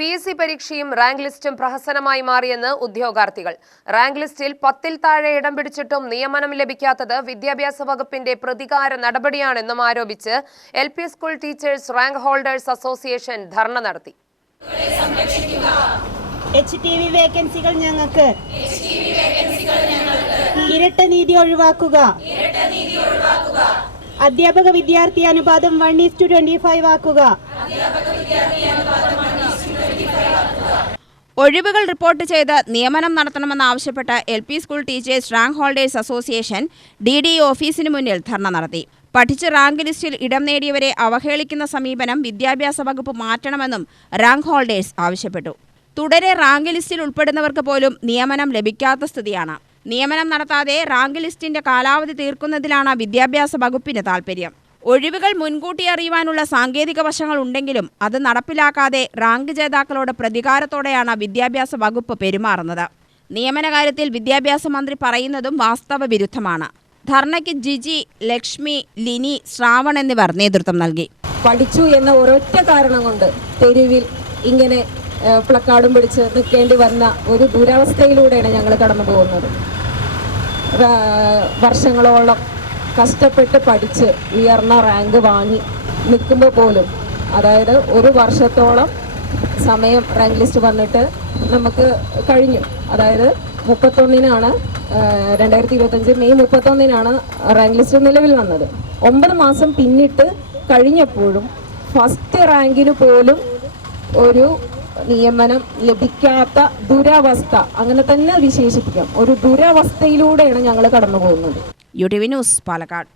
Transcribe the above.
PSC പരീക്ഷയും rank ലിസ്റ്റും പ്രഹസനമായി മാറിയെന്ന് ഉദ്യോഗാർത്ഥികൾ. റാങ്ക് ലിസ്റ്റിൽ 10-ൽ താഴെ ഇടം പിടിച്ചിട്ടും നിയമനം ലഭിക്കാത്തത് വിദ്യാഭ്യാസ വകുപ്പിന്റെ പ്രതികാര നടപടിയാണെന്നും ആരോപിച്ച് LP school teachers rank holders association ധർണ നടത്തി. HTV വേക്കൻസികൾ ഞങ്ങൾക്ക് ഇരട്ട നീതി ഒഴിവാക്കുക. അധ്യാപക വിദ്യാർത്ഥി അനുപാതം 1:25 ആക്കുക. ഒഴിവുകൾ റിപ്പോർട്ട് ചെയ്ത് നിയമനം നടത്തണമെന്നാവശ്യപ്പെട്ട് LP school teachers rank holders association DDE ഓഫീസിന് മുന്നിൽ ധർണ നടത്തി. പഠിച്ച് റാങ്ക് ലിസ്റ്റിൽ ഇടം നേടിയവരെ അവഹേളിക്കുന്ന സമീപനം വിദ്യാഭ്യാസ വകുപ്പ് മാറ്റണമെന്നും റാങ്ക് ഹോൾഡേഴ്സ് ആവശ്യപ്പെട്ടു. തുടരെ റാങ്ക് ലിസ്റ്റിൽ ഉൾപ്പെടുന്നവർക്ക് പോലും നിയമനം ലഭിക്കാത്ത സ്ഥിതിയാണ്. നിയമനം നടത്താതെ റാങ്ക് ലിസ്റ്റിന്റെ കാലാവധി തീർക്കുന്നതിലാണ് വിദ്യാഭ്യാസ വകുപ്പിന് താൽപര്യം. ഒഴിവുകൾ മുൻകൂട്ടി അറിയുവാനുള്ള സാങ്കേതിക വശങ്ങൾ ഉണ്ടെങ്കിലും അത് നടപ്പിലാക്കാതെ റാങ്ക് ജേതാക്കളോട് പ്രതികാരത്തോടെയാണ് വിദ്യാഭ്യാസ വകുപ്പ് പെരുമാറുന്നത്. നിയമന കാര്യത്തിൽ വിദ്യാഭ്യാസ മന്ത്രി പറയുന്നതും വാസ്തവ വിരുദ്ധമാണ്. ധർണയ്ക്ക് ജിജി, ലക്ഷ്മി, ലിനി, ശ്രാവൺ എന്നിവർ നേതൃത്വം നൽകി. പഠിച്ചു എന്ന ഒരൊറ്റ കാരണം കൊണ്ട് തെരുവിൽ ഇങ്ങനെ പ്ലക്കാർഡും പിടിച്ച് നിൽക്കേണ്ടി വന്ന ഒരു ദുരവസ്ഥയിലൂടെയാണ് ഞങ്ങൾ കടന്നു പോകുന്നത്. വർഷങ്ങളോളം കഷ്ടപ്പെട്ട് പഠിച്ച് ഉയർന്ന റാങ്ക് വാങ്ങി നിൽക്കുമ്പോൾ പോലും, അതായത് ഒരു വർഷത്തോളം സമയം റാങ്ക് ലിസ്റ്റ് വന്നിട്ട് നമുക്ക് കഴിഞ്ഞു. അതായത് 31-നാണ് 2025 മെയ് 31-നാണ് റാങ്ക് ലിസ്റ്റ് നിലവിൽ വന്നത്. 9 മാസം പിന്നിട്ട് കഴിഞ്ഞപ്പോഴും ഫസ്റ്റ് റാങ്കിന് പോലും ഒരു നിയമനം ലഭിക്കാത്ത ദുരവസ്ഥ, അങ്ങനെ തന്നെ വിശേഷിപ്പിക്കാം, ഒരു ദുരവസ്ഥയിലൂടെയാണ് ഞങ്ങൾ കടന്നു പോകുന്നത്. UTV news, Palakkad.